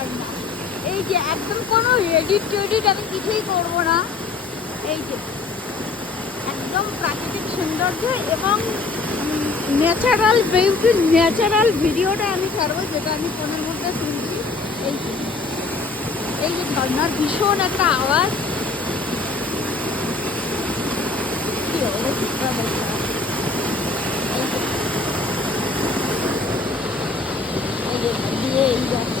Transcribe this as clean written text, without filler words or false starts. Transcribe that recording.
ঝর্ণা। এই যে একদম কোনো এডিট টেডিট আমি কিছুই করবো না, এই যে একদম প্রাকৃতিক সৌন্দর্য এবং ন্যাচারাল বিউটি, ন্যাচারাল ভিডিওটা আমি ছাড়বো যেটা আমি ফোনের মধ্যে শুনছি। এই যে এই যে ঝর্ণার ভীষণ একটা আওয়াজ, কি অবস্থা দেখো। এই যে দিয়ে এই যাচ্ছে